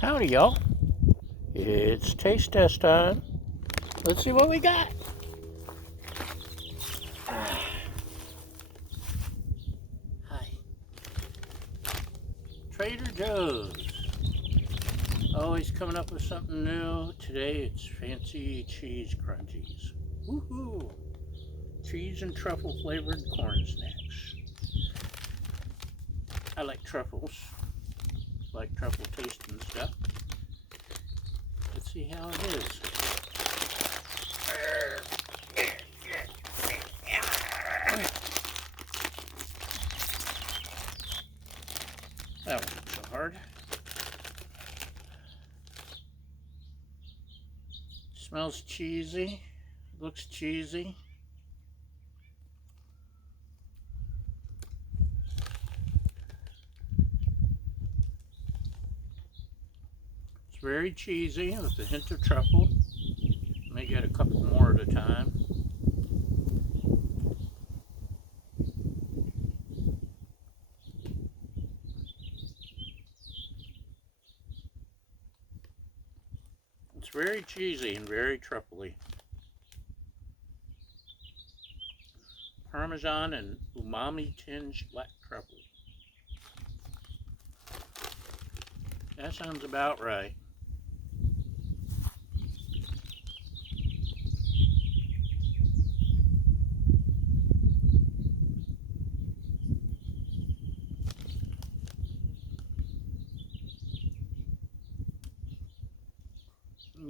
Howdy, y'all. It's taste test time. Let's see what we got. Hi. Trader Joe's. Always coming up with something new. Today it's fancy cheese crunchies. Woohoo! Cheese and truffle flavored corn snacks. I like truffles. Like truffle taste and stuff. Let's see how it is. That wasn't so hard. Smells cheesy. Looks cheesy. It's very cheesy with a hint of truffle. May get a couple more at a time. It's very cheesy and very truffly. Parmesan and umami tinged black truffle. That sounds about right.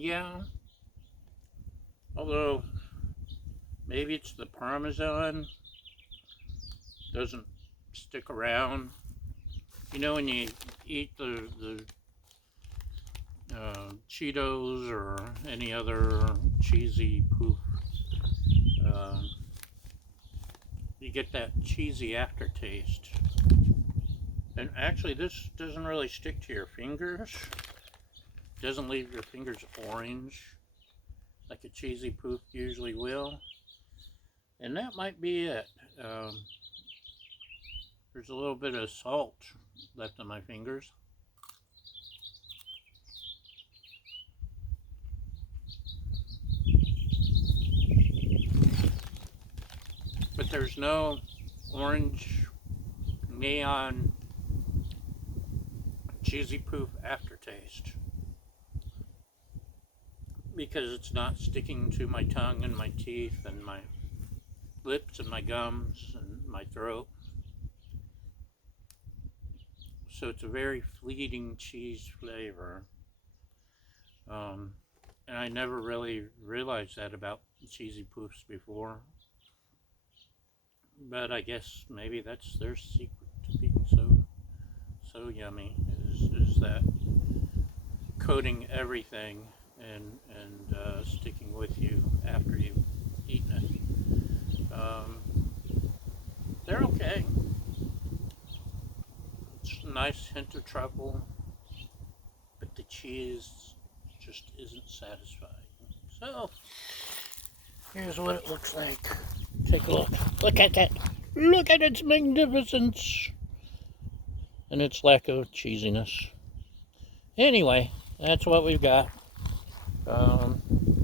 Yeah, although maybe it's the Parmesan doesn't stick around. You know, when you eat the Cheetos or any other cheesy poof, you get that cheesy aftertaste. And actually, this doesn't really stick to your fingers. Doesn't leave your fingers orange like a cheesy poof usually will. And that might be it. There's a little bit of salt left on my fingers. But there's no orange neon cheesy poof aftertaste, because it's not sticking to my tongue and my teeth and my lips and my gums and my throat. So it's a very fleeting cheese flavor. And I never really realized that about cheesy poofs before. But I guess maybe that's their secret to being so yummy, is that coating everything and sticking with you after you've eaten it. They're okay. It's a nice hint of truffle, but the cheese just isn't satisfying. So here's what it looks like. Take a look. Look at that. Look at its magnificence and its lack of cheesiness. Anyway, that's what we've got.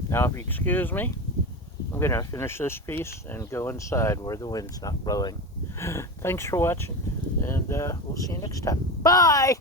Now, if you excuse me, I'm going to finish this piece and go inside where the wind's not blowing. Thanks for watching, and we'll see you next time. Bye!